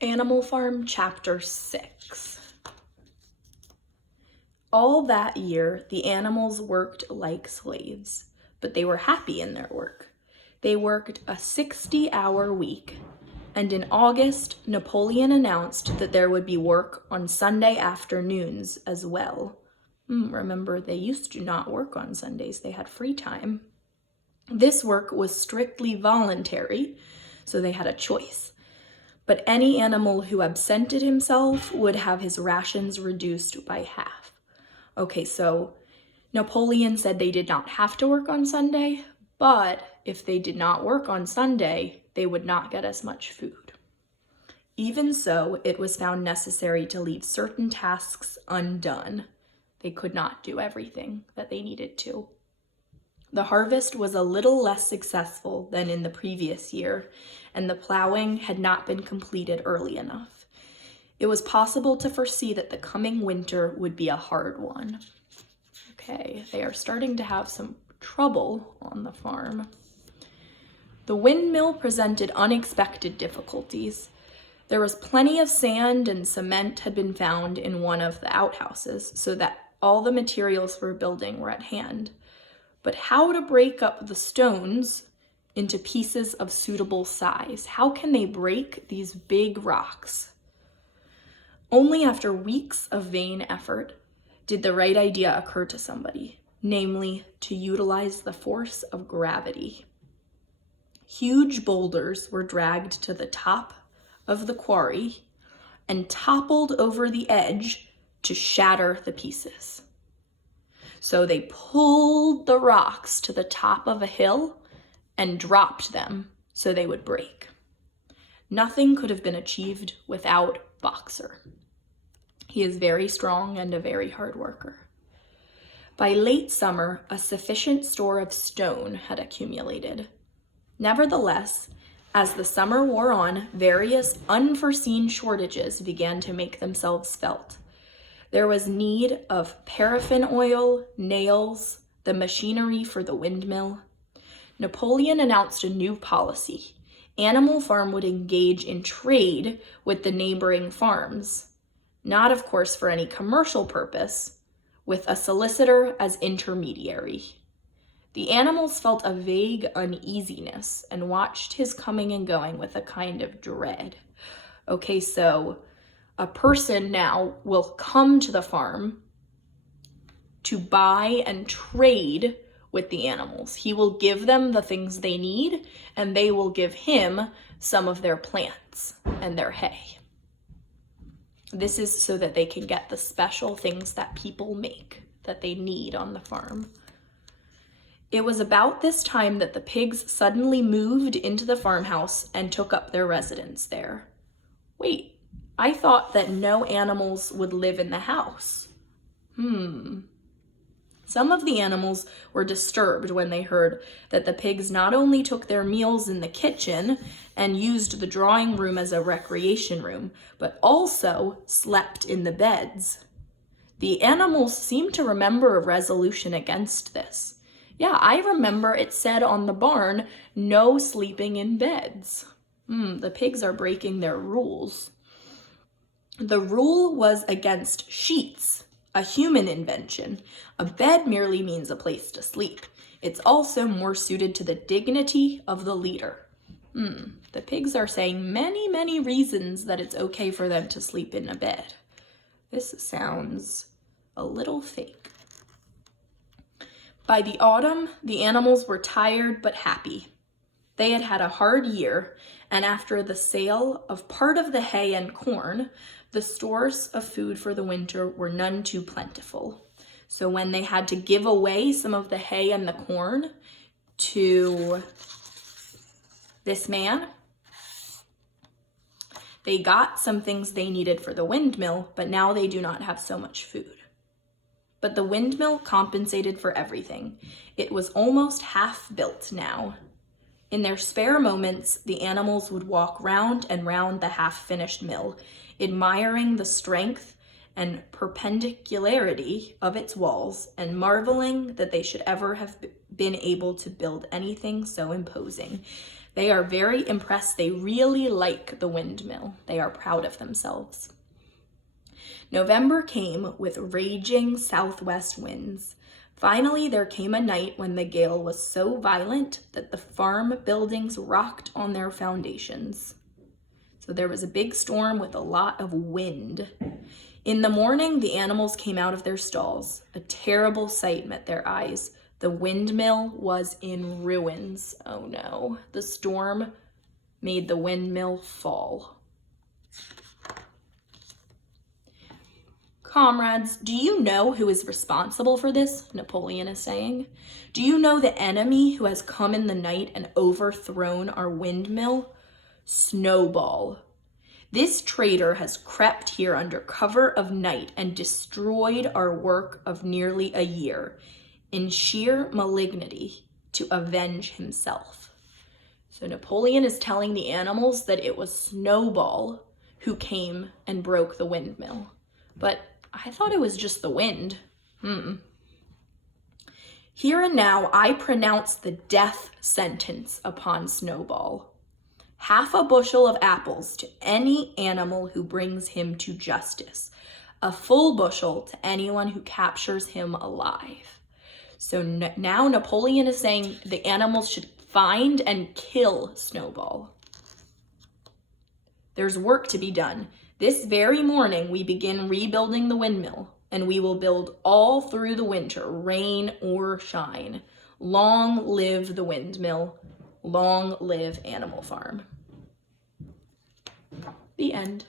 Animal Farm, Chapter 6. All that year, the animals worked like slaves, but they were happy in their work. They worked a 60-hour week, and in August, Napoleon announced that there would be work on Sunday afternoons as well. Remember, they used to not work on Sundays. They had free time. This work was strictly voluntary, so they had a choice. But any animal who absented himself would have his rations reduced by half. Okay, so Napoleon said they did not have to work on Sunday, but if they did not work on Sunday, they would not get as much food. Even so, it was found necessary to leave certain tasks undone. They could not do everything that they needed to. The harvest was a little less successful than in the previous year, and the plowing had not been completed early enough. It was possible to foresee that the coming winter would be a hard one. Okay, they are starting to have some trouble on the farm. The windmill presented unexpected difficulties. There was plenty of sand and cement had been found in one of the outhouses, so that all the materials for building were at hand. But how to break up the stones into pieces of suitable size? How can they break these big rocks? Only after weeks of vain effort did the right idea occur to somebody, namely to utilize the force of gravity. Huge boulders were dragged to the top of the quarry and toppled over the edge to shatter the pieces. So they pulled the rocks to the top of a hill and dropped them so they would break. Nothing could have been achieved without Boxer. He is very strong and a very hard worker. By late summer, a sufficient store of stone had accumulated. Nevertheless, as the summer wore on, various unforeseen shortages began to make themselves felt. There was need of paraffin oil, nails, the machinery for the windmill. Napoleon announced a new policy. Animal Farm would engage in trade with the neighboring farms, not of course for any commercial purpose, with a solicitor as intermediary. The animals felt a vague uneasiness and watched his coming and going with a kind of dread. Okay, so a person now will come to the farm to buy and trade with the animals. He will give them the things they need, and they will give him some of their plants and their hay. This is so that they can get the special things that people make that they need on the farm. It was about this time that the pigs suddenly moved into the farmhouse and took up their residence there. Wait, I thought that no animals would live in the house. Some of the animals were disturbed when they heard that the pigs not only took their meals in the kitchen and used the drawing room as a recreation room, but also slept in the beds. The animals seemed to remember a resolution against this. Yeah, I remember it said on the barn, no sleeping in beds. The pigs are breaking their rules. The rule was against sheets, a human invention. A bed merely means a place to sleep. It's also more suited to the dignity of the leader. The pigs are saying many, many reasons that it's okay for them to sleep in a bed. This sounds a little fake. By the autumn, the animals were tired but happy. They had had a hard year, and after the sale of part of the hay and corn, the stores of food for the winter were none too plentiful. So when they had to give away some of the hay and the corn to this man, they got some things they needed for the windmill, but now they do not have so much food. But the windmill compensated for everything. It was almost half built now. In their spare moments, the animals would walk round and round the half-finished mill, admiring the strength and perpendicularity of its walls and marveling that they should ever have been able to build anything so imposing. They are very impressed. They really like the windmill. They are proud of themselves. November came with raging southwest winds. Finally, there came a night when the gale was so violent that the farm buildings rocked on their foundations. So there was a big storm with a lot of wind. In the morning, the animals came out of their stalls. A terrible sight met their eyes. The windmill was in ruins. Oh no, the storm made the windmill fall. Comrades, do you know who is responsible for this? Napoleon is saying. Do you know the enemy who has come in the night and overthrown our windmill? Snowball. This traitor has crept here under cover of night and destroyed our work of nearly a year in sheer malignity to avenge himself. So Napoleon is telling the animals that it was Snowball who came and broke the windmill. But I thought it was just the wind. Here and now, I pronounce the death sentence upon Snowball. 1/2 bushel of apples to any animal who brings him to justice. A full bushel to anyone who captures him alive. So now Napoleon is saying the animals should find and kill Snowball. There's work to be done. This very morning, we begin rebuilding the windmill, and we will build all through the winter, rain or shine. Long live the windmill. Long live Animal Farm. The end.